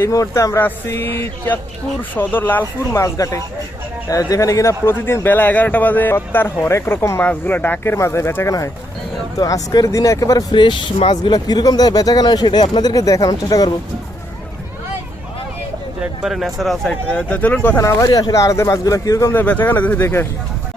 এই মুহূর্তে আমরা আছি চাঁদপুর সদর লালপুর মাছঘাটে যেখানে কিনা প্রতিদিন বেলা এগারোটা বাজে পদ্মার হরেক রকম মাছগুলো ডাকের মাঝে বেচাকেনা হয়। তো আজকের দিনে একেবারে ফ্রেশ মাছগুলো কীরকম দামে বেচাকেনা হয় সেটাই আপনাদেরকে দেখানোর চেষ্টা করব। একবারে ন্যাচারাল সাইড চলুন কথা না বাড়ি আসলে আর মাছগুলো কীরকম দামে বেচাকেনা দেখে দেখে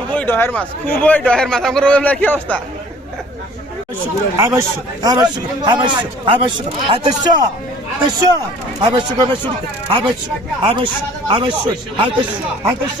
খুবই ডহের মাছ খুবই ডহের মাছ আমার রবিবার কি অবস্থা আবশ্যক আবশ্যক আবশ্যক আবশ্যক আতস্য আতস্য আবশ্যক আবশ্যক আবশ্যক আবশ্যক আবশ্যক আতস্য আতস্য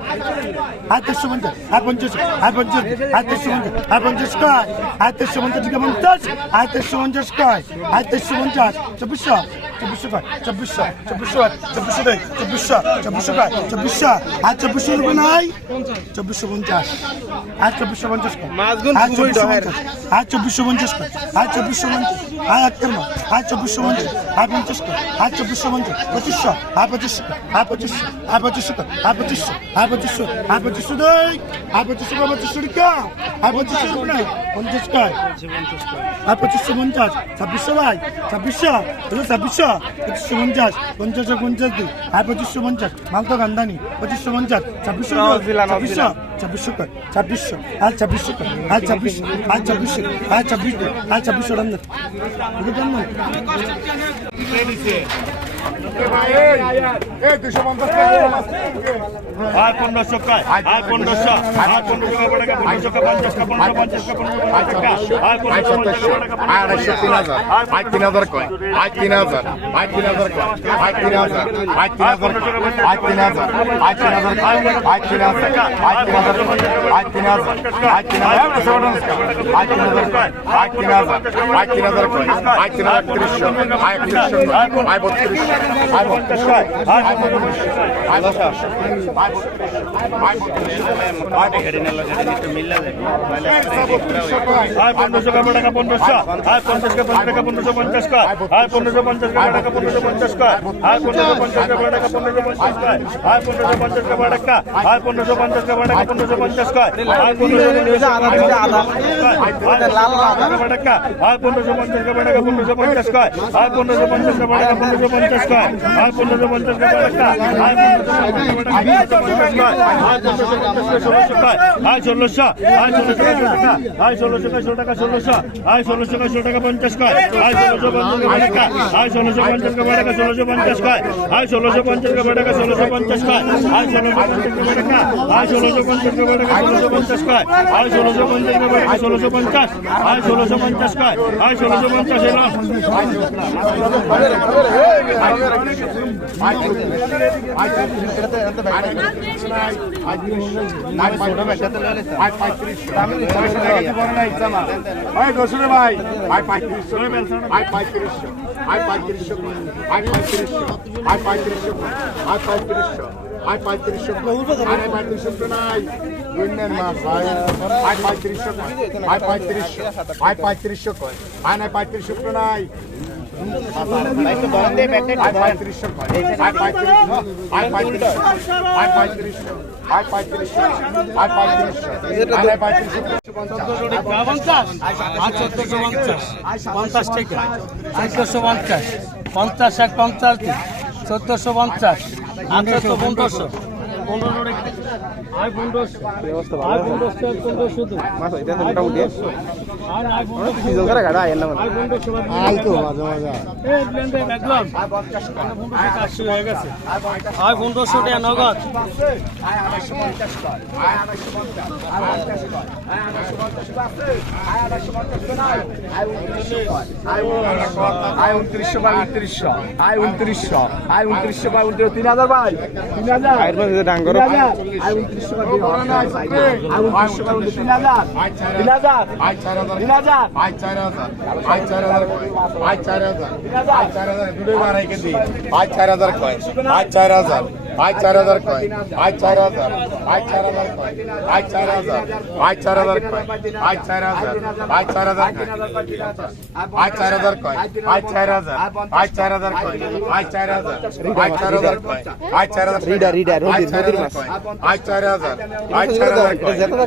টাকা আটশো পঞ্চাশ আর পঞ্চাশ আর পঞ্চাশ আটশো পঞ্চাশ আর পঞ্চাশ কয়? আটশো পঞ্চাশ টাকা পঞ্চাশ আটশো পঞ্চাশ কয়? আটশো পঞ্চাশ চব্বিশশো চব্বিশশো কয়? চব্বিশশো চব্বিশশো চব্বিশশো দেয় চব্বিশশো চব্বিশশো কয়? চব্বিশশো আর চব্বিশশো রুপে নাই? চব্বিশশো পঞ্চাশ আর চব্বিশশো পঞ্চাশ আর চব্বিশশো। পঞ্চাশ আর চব্বিশশো পঞ্চাশ আর চব্বিশশো পঞ্চাশ। হাই আটকর্মা হাই চব্বিশশো পঞ্চাশ হাই পঞ্চাশটা হাই চব্বিশশো পঞ্চাশ পঁচিশশো হাই পঁচিশশো হাই পঁচিশশো হাই পঁচিশশো হাই পঁচিশশো হাই পঁচিশশো হাই পঁচিশশো দুই। হাই পঁচিশশো পঁচিশশো টিকা হাই পঁচিশশো আপনার পঞ্চাশটা হাই পঁচিশশো পঞ্চাশ ছাব্বিশশো ভাই ছাব্বিশশো তাহলে ছাব্বিশশো পঁচিশশো পঞ্চাশ পঞ্চাশশো পঞ্চাশ দুই হাই পঁচিশশো পঞ্চাশ মালতো গান্ধানি পঁচিশশো পঞ্চাশ ছাব্বিশশো ছাব্বিশশো ছাব্বিশশো কয়? ছাব্বিশশো। আর ছাব্বিশশো কয়? আর ছাব্বিশশো। আর ছাব্বিশশো। আর ছাব্বিশশো। আর ছাব্বিশশো রান্না পঞ্চাশ আর পনেরোশো আর পনেরোশো আর পনেরোশো টাকা পনেরোশো পঞ্চাশ পনেরো পঞ্চাশ পনেরো আর পনেরোশো সত্তরশো আয় আড়াইশো তিন হাজার আয় তিন হাজার কয় আয় তিন হাজার আয় তিন হাজার কয় আয় তিন হাজার আয় তিন হাজার আয় তিন হাজার আয় তিন হাজার আয় তিন হাজার আয় তিন হাজার আয় তিন হাজার আয় তিন হাজার আয় তিন হাজার আয় তিন হাজার আয় তিন হাজার আয় তিন হাজার তিরিশশো একত্রিশশো আর পনেরোশো টাকা আর পঞ্চাশ পঞ্চাশ কয় আর পঞ্চাশ পঞ্চাশ কয় আর পঞ্চাশ পঞ্চাশ আর পঞ্চাশ টাকা আর পনেরোশো পঞ্চাশ টাকা পনেরোশো পঞ্চাশ পঞ্চাশ নয় আর পনেরোশো পঞ্চাশ আয় ষোলোশো আয় ষোলোশো আয় ষোলোশো একশো টাকা ষোলোশো আয় ষোলোশো একশো টাকা পঞ্চাশ কয় আয় ষোলোশো পঞ্চাশ টাকা আয় ষোলোশো পঞ্চাশ টাকা ষোলোশো পঞ্চাশ কয় আয় ষোলোশো পঞ্চাশ টাকা ষোলোশো পঞ্চাশ কয় আয় ষোলোশো পঞ্চাশ টাকা আয় ষোলোশো পঞ্চাশ টাকা ষোলোশো পঞ্চাশ কয় আয় ষোলোশো পঞ্চাশ টাকা ষোলোশো পঞ্চাশ আয় ষোলোশো পঞ্চাশ কয় আয় ষোলোশো পঞ্চাশ এলাম ভাই আয় পঁয়ত্রিশশো আয় পঁয়ত্রিশশো আয় পঁয়ত্রিশশো আয় পঁয়ত্রিশশো আয় পঁয়ত্রিশশো আয় পঁয়ত্রিশশো আয় পঁয়ত্রিশশো আয় পঁয়ত্রিশশো নাই ইন্ডিয়ান মাছ ভাই আয় পঁয়ত্রিশশো আয় পঁয়ত্রিশশো আয় পঁয়ত্রিশশো আয় নাই পঁয়ত্রিশশো নাই পঞ্চাশ। টাকা চোদ্দশো পঞ্চাশ। পঞ্চাশ এক পঞ্চাশ চোদ্দশো পঞ্চাশ আঠারোশো পনেরোশো। পনেরোশো নগদ। আয় উনত্রিশশো বাই উনত্রিশশো আয় উনত্রিশশো আই উনত্রিশশো পাই উনত্রিশ তিন হাজার ভাই তিন হাজার আই উনত্রিশশো পাই উনত্রিশশো পাই তিন হাজার তিন হাজার তিন হাজার আজ চার হাজার আজ চার হাজার। পাঁচ চার হাজার কয় পাঁচ চার হাজার পাঁচ চার হাজার কয় পাঁচ চার হাজার পাঁচ চার হাজার কয় পাঁচ চার হাজার পাঁচ চার হাজার পাঁচ চার হাজার কয় পাঁচ চার হাজার পাঁচ চার হাজার কয় পাঁচ চার হাজার পাঁচ চার হাজার কয় পাঁচ চার হাজার রিডা রিডা রোদির রোদির মাস পাঁচ চার হাজার পাঁচ চার হাজার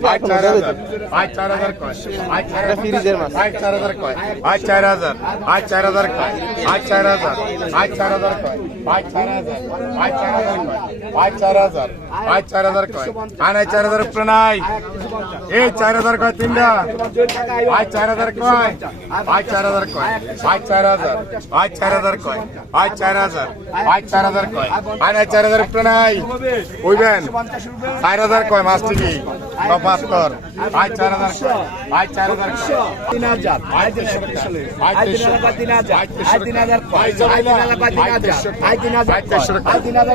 পাঁচ চার হাজার পাঁচ চার হাজার কয় পাঁচ চার হাজার সিরিজের মাস পাঁচ চার হাজার কয় পাঁচ চার হাজার পাঁচ চার হাজার কয় পাঁচ চার হাজার পাঁচ চার হাজার কয় পাঁচ চার হাজার পাঁচ চার হাজার কয় আজ চার হাজার আজ চার হাজার কয় আন আজ চার হাজার উপরে নাই এই চার হাজার কয় তিনটা আজ চার হাজার কয় আজ চার হাজার কয় আজ চার হাজার আজ চার হাজার কয় আজ চার হাজার আজ চার হাজার কয় আন আজ চার হাজার উপরে নাই কইবেন চার হাজার কয় মাস থেকে বাহাত্তর আজ চার হাজার কয় আজ চার হাজার তিন হাজার তিন হাজার তিন হাজার তিন হাজার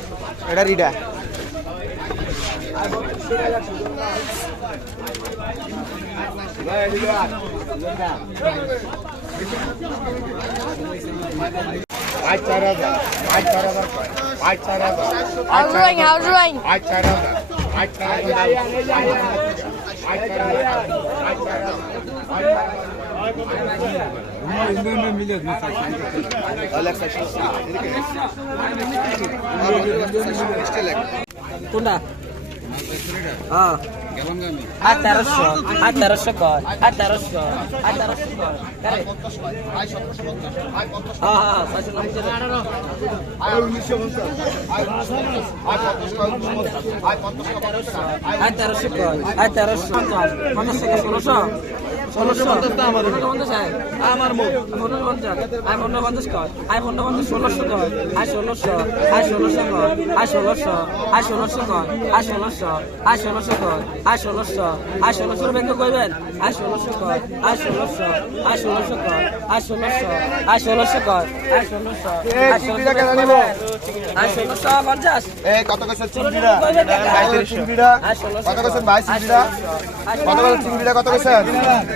এটা রিডা আজ চার হাজার আজ চার হাজার আজ চার হাজার আজ চার doing? আজ চার হাজার আজ চার হাজার আজ চার হাজার আজ চার হাজার আজ চার হাজার কোনটা? হ্যাঁ। তেরোশো, আর তেরোশো কর, আর তেরোশো আর তেরোশো কর। হ্যাঁ হ্যাঁ আর তেরোশো কর, আর তেরোশো পঞ্চাশ থেকে ষোলোশো। ষোলোশো পঞ্চাশ তো আমাদের আমার মুখ। পনেরো পঞ্চাশ আয় পনেরো পঞ্চাশ কর। আয় পনেরো পঞ্চাশ ষোলোশো কর। আয় ষোলোশো আয় ষোলোশো কর। আয় ষোলোশো আয় ষোলোশো কর। আয় ষোলোশো আয় ষোলোশো কর। আয় ষোলোশো আয় ষোলোশো ব্যাংকে করবেন আয় ষোলোশো কর আয় ষোলোশো আয় ষোলোশো কর কত কত চিংড়িরা কত কত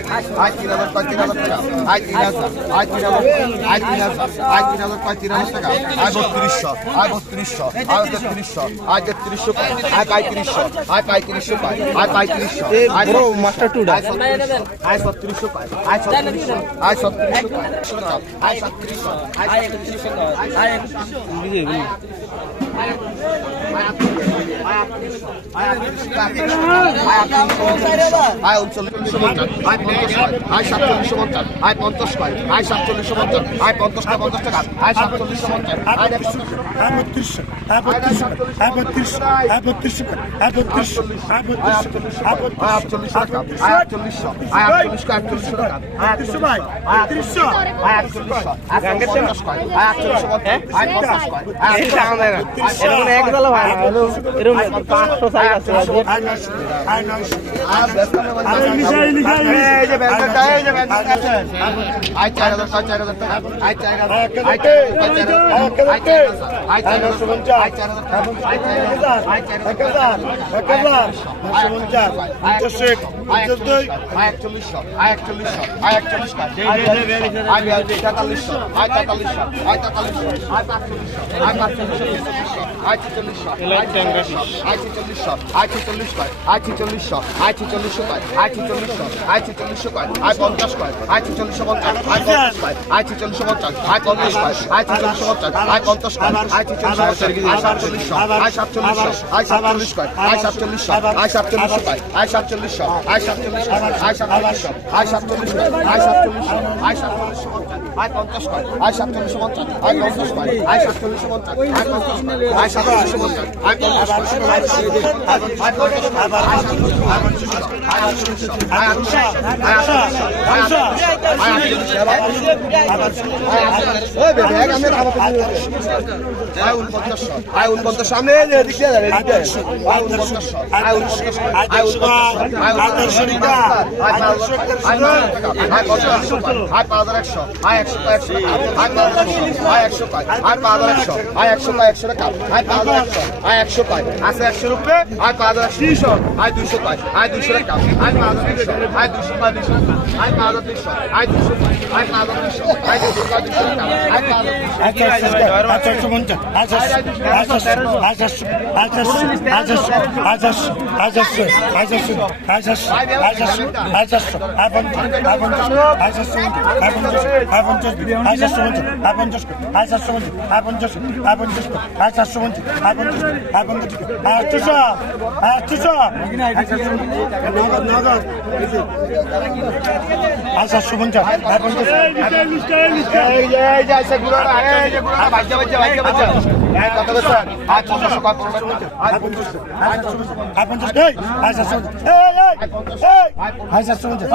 আয় তিন হাজার কয় আয় হাজার আয় আজ তিন হাজার আজ তিন হাজার আজ তিন হাজার আজ তিন আয় কয় তিন হাজার টাকা আজ আয় আজ বত্রিশশো আজ তেত্রিশশো আজ তেত্রিশশো পাই আজ পঁয়ত্রিশশো আজ পঁয়ত্রিশশো পাই আজ পঁয়ত্রিশশো আজ মাস্টার টু আজ সত্রিশশো আজ সত্রিশশো পাই আজ সত্রিশশো আজ সত্রিশশো পাই আয় সত্রিশশো আজ একত্রিশশো আজ একত্রিশশো আয় উনচল্লিশশো পঞ্চাশ আয় পঞ্চাশ আয় সাতচল্লিশশো পঞ্চাশ আয় পঞ্চাশ কয় আয় সাতচল্লিশশো পঞ্চাশ আয় পঞ্চাশ টাকা পঞ্চাশ টাকা আয় সাতচল্লিশশো পঞ্চাশ আয় একশো আটত্রিশ আটত্রিশ আটত্রিশ আটত্রিশ আটত্রিশ আটত্রিশ আটত্রিশ আয় চার হাজার আয় চার হাজার আয় চার হাজার আয় চার হাজার আয় চার হাজার আয় চার হাজার আয় পঞ্চাশ আয় পঞ্চাশ আয় পঞ্চাশ আয় পঞ্চাশ আয় সাতচল্লিশ আয় সাতচল্লিশ আয় পঞ্চাশ পায় আয় সাতচল্লিশশো পঞ্চাশ আয় পঞ্চাশ পায় আয় সাতচল্লিশশো পঞ্চাশ আয় পঞ্চাশ আয় সাতচল্লিশশো সামনে একশো আয় একশো একশো আয় হাজার একশো আয় একশো পায় আয় পাঁচ হাজার একশো আয় একশো পায় একশো টাকা আয় পাঁচ হাজার একশো আয় একশো পায় আছে একশো রুপে আয় পাঁচ হাজার তিনশো আয় দুইশো পায় আয় দুইশো টাকা আয় পাঁচ হাজার দুইশো আয় দুইশো পায় দুইশো আয় পাঁচ হাজার দুইশো আয় দুইশো পায় আয় পাঁচ হাজার দুইশো আয় দুইশো পায় দুইশো টাকা আয় পাঁচ হাজার আঠারোশো পঞ্চাশ আঠারোশো আঠারোশো আঠারোশো আঠারোশো আঠারোশো আঠারোশো আঠারোশো আঠারোশো আঠারোশো আঠারোশো আয় পঞ্চাশ আয় পঞ্চাশ আঠারোশো আয় পঞ্চাশ আয় পঞ্চাশ আঠারোশো পঞ্চাশ আয় পঞ্চাশ আঠারোশো পঞ্চাশ আয় পঞ্চাশ আয় পঞ্চাশ পঞ্চাশ আয় সাতশো পঞ্চাশ আয় পঞ্চাশ আয় সাতশো পঞ্চাশ আয় পঞ্চাশ আয় পঞ্চাশ আয় সাতশো পঞ্চাশ আয় পঞ্চাশ আয় পঞ্চাশ আয় আটশোশো আয় আটশোশো নগদ নগদ আয় সাতশো পঞ্চাশ আয় পঞ্চাশ আয় সাতশো পঞ্চাশ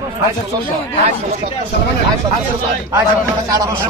আয় সাতশো আচ্ছা